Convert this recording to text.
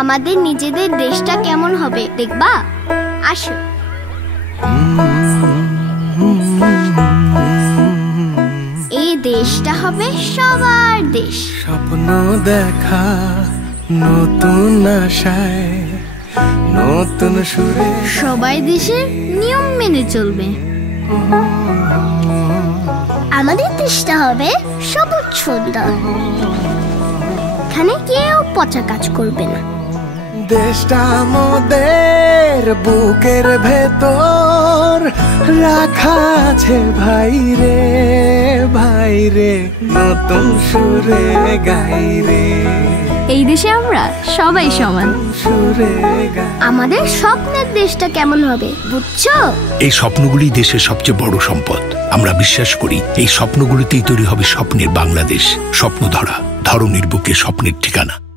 আমাদের নিজেদের দেশটা কেমন হবে দেখবা? আসো। এই দেশটা হবে সবার দেশ। স্বপ্ন দেখা নতুন আশায়, নতুন সুরে সবাই দেশের নিয়ম মেনে চলবে। আমাদের দেশটা হবে সবুজ সুন্দর, এখানে কেউ পচা কাজ করবে না। দেশটা আমাদের বুকের ভেতর রাখা আছে ভাই রে, ভাই রে, নতুন সুরে গাই রে। এই দেশে আমরা সবাই সমান। সুরে গাই। আমাদের স্বপ্নের দেশটা কেমন হবে বুঝছো? এই স্বপ্নগুলি দেশের সবচেয়ে বড় সম্পদ। আমরা বিশ্বাস করি এই স্বপ্নগুলিতেই তৈরি হবে স্বপ্নের বাংলাদেশ। স্বপ্ন ধরা, ধরনীর বুকে স্বপ্নের ঠিকানা।